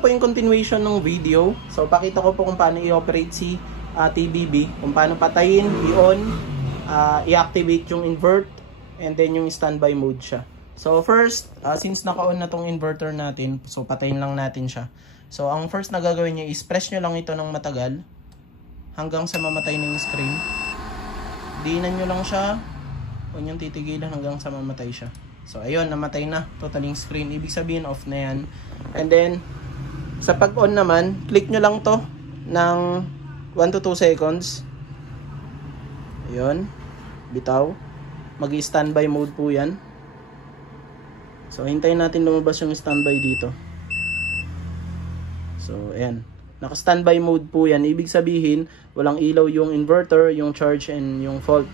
po yung continuation ng video. So pakita ko po kung paano i-operate si TBB, kung paano patayin, i-on, i-activate yung invert, and then yung standby mode siya. So first, since naka-on na tong inverter natin, so patayin lang natin siya. So ang first na gagawin niyo is press nyo lang ito ng matagal hanggang sa mamatay na yung screen. Diinan nyo lang siya, huwag nyo titigilan hanggang sa mamatay siya. So ayun, namatay na totaling screen, ibig sabihin off na yan. And then sa pag-on naman, click nyo lang to ng 1 to 2 seconds. Ayun, bitaw. Mag-standby mode po yan. So hintayin natin lumabas yung standby dito. So ayan, naka-standby mode po yan. Ibig sabihin, walang ilaw yung inverter, yung charge, and yung fault.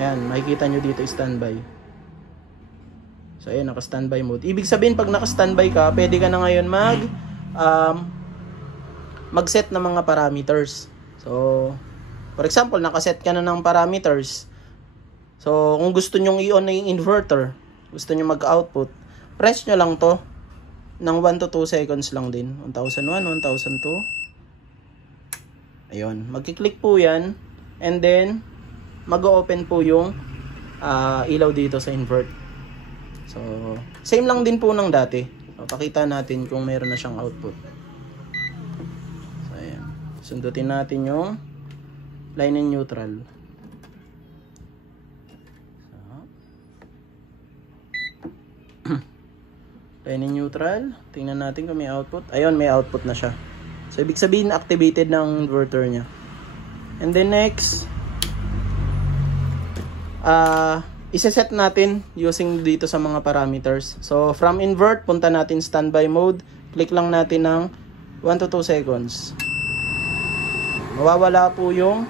Ayan, makikita nyo dito standby. So ayan, naka-standby mode. Ibig sabihin, pag naka-standby ka, pwede ka na ngayon mag-set ng mga parameters. So for example, nakaset ka na ng parameters. So kung gusto nyong i-on na yung inverter, gusto nyo mag-output, press nyo lang to ng 1 to 2 seconds lang din. 1001, 1002. Ayun, magkiklik po yan, and then mag-open po yung ilaw dito sa invert. So same lang din po ng dati. So, pakita natin kung meron na siyang output. So ayan, sundutin natin yung line and neutral. Line and neutral, tingnan natin kung may output. Ayun, may output na siya. So ibig sabihin activated ng inverter niya. And then next, isa-set natin using dito sa mga parameters. So from invert, punta natin standby mode. Click lang natin ng 1 to 2 seconds. Mawawala po yung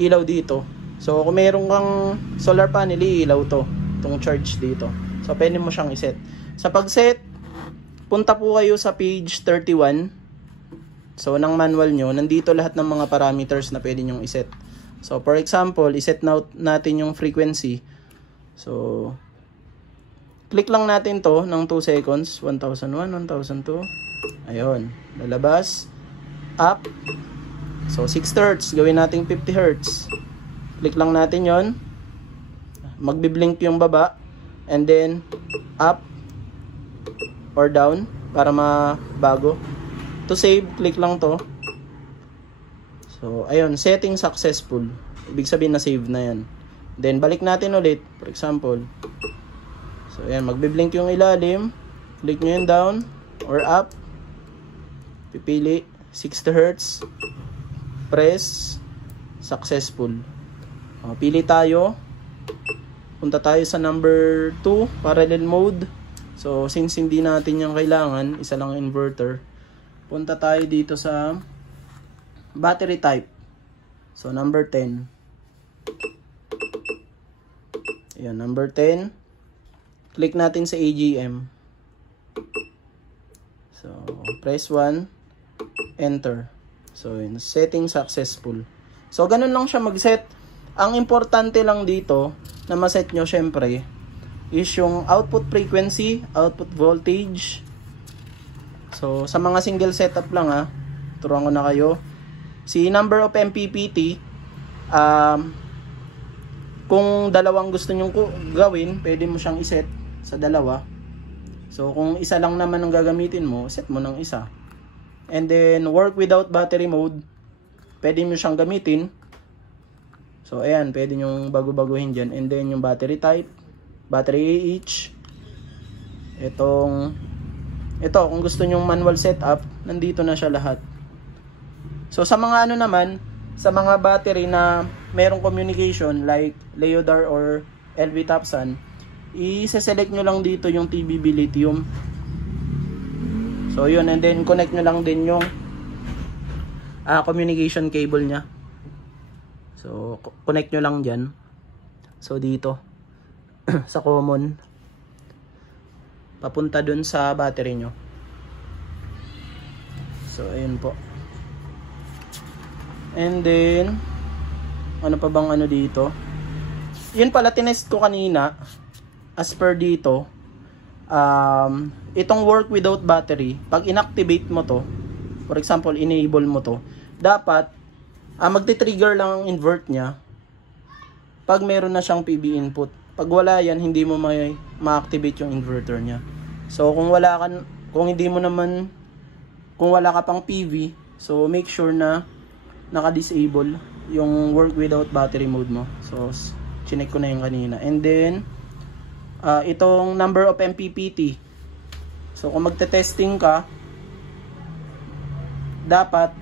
ilaw dito. So kung mayroon kang solar panel, ilaw to, itong charge dito. So pwede mo siyang iset. Sa pag-set, punta po kayo sa page 31. So ng manual nyo, nandito lahat ng mga parameters na pwede nyong iset. So for example, iset natin yung frequency. So click lang natin to ng 2 seconds, 1001, 1002. Ayun, lalabas, up. So 6 Hz, gawin natin 50 Hz. Click lang natin yon. Magbi-blink yung baba, and then up or down para mabago. To save, click lang to. So ayun, setting successful. Ibig sabihin na save na yan. Then balik natin ulit, for example. So ayan, magbi-blink yung ilalim. Click nyo yung down or up. Pipili 60 Hz. Press successful. Pili tayo. Punta tayo sa number 2, parallel mode. So since hindi natin yung kailangan, isa lang inverter, punta tayo dito sa battery type. So number 10. Ayan, number 10. Click natin sa AGM. So press 1, enter. So yun, setting successful. So ganun lang siya mag-set. Ang importante lang dito na ma-set nyo syempre is yung output frequency, output voltage. So sa mga single setup lang turuan ko na kayo. Si number of MPPT, kung dalawang gusto nyong gawin, pwede mo siyang iset sa dalawa. So kung isa lang naman ang gagamitin mo, set mo ng isa. And then work without battery mode, pwede mo siyang gamitin. So ayan, pwede nyong bago-baguhin dyan. And then yung battery type, battery AH. Ito, kung gusto nyong manual setup, nandito na siya lahat. So sa mga ano naman, sa mga battery na merong communication like Leodar or LV Topsan, i-select nyo lang dito yung TBB lithium. So yun, and then connect nyo lang din yung communication cable nya. So connect nyo lang dyan. So dito sa common, papunta dun sa battery nyo. So ayun po. And then ano pa bang ano dito? Yun pala, tinest ko kanina. As per dito, itong work without battery, pag inactivate mo to, for example, enable mo to, dapat, magti-trigger lang ang invert niya pag meron na siyang PV input. Pag wala yan, hindi mo may ma-activate yung inverter niya. So, kung wala ka pang PV, so make sure na naka-disable yung work without battery mode mo. So, chinek ko na yung kanina. And then, itong number of MPPT. So, kung magte-testing ka, dapat,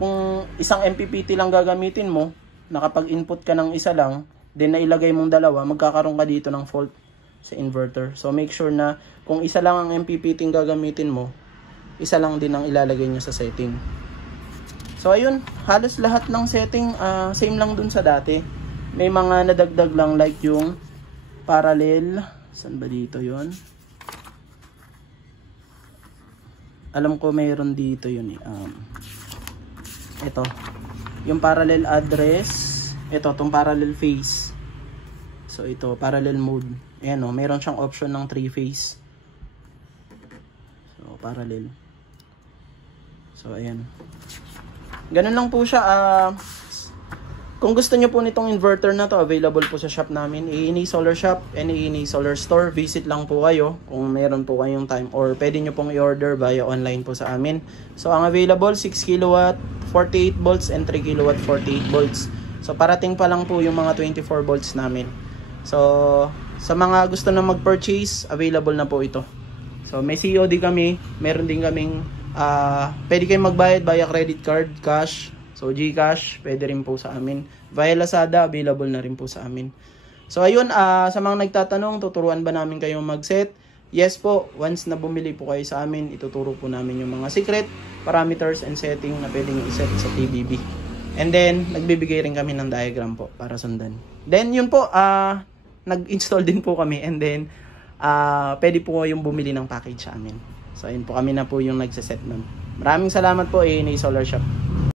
kung isang MPPT lang gagamitin mo, nakapag-input ka ng isa lang, then nailagay mong dalawa, magkakaroon ka dito ng fault sa inverter. So, make sure na kung isa lang ang MPPT gagamitin mo, isa lang din ang ilalagay nyo sa setting. So, ayun, halos lahat ng setting, same lang dun sa dati. May mga nadagdag lang like yung parallel. Saan ba dito yon? Alam ko mayroon dito yun eh. Ito. Yung parallel address. Ito, itong parallel phase. So, ito, parallel mode. Ayan o, mayroon siyang option ng 3 phase. So, parallel. So, ayan. Ganun lang po siya. Kung gusto nyo po nitong inverter na to, available po sa shop namin. ANA Solar Shop, NANA Solar Store. Visit lang po kayo kung meron po kayong time. Or pwede nyo pong i-order via online po sa amin. So, ang available, 6 kW, 48 volts, and 3 kW, 48 volts. So, parating pa lang po yung mga 24 volts namin. So, sa mga gusto na mag-purchase, available na po ito. So, may COD kami. Meron din kaming, pwede kayong magbayad via credit card, cash. So, GCash, pwede rin po sa amin. Via Lazada, available na rin po sa amin. So, ayun, sa mga nagtatanong, tuturuan ba namin kayong mag-set? Yes po, once na bumili po kayo sa amin, ituturo po namin yung mga secret, parameters, and setting na pwedeng i-set sa TBB. And then, nagbibigay rin kami ng diagram po para sundan. Then, yun po, nag-install din po kami. And then, pwede po yung bumili ng package sa amin. So, yun po, kami na po yung nagsaset nun. Maraming salamat po, ANA Solar Shop.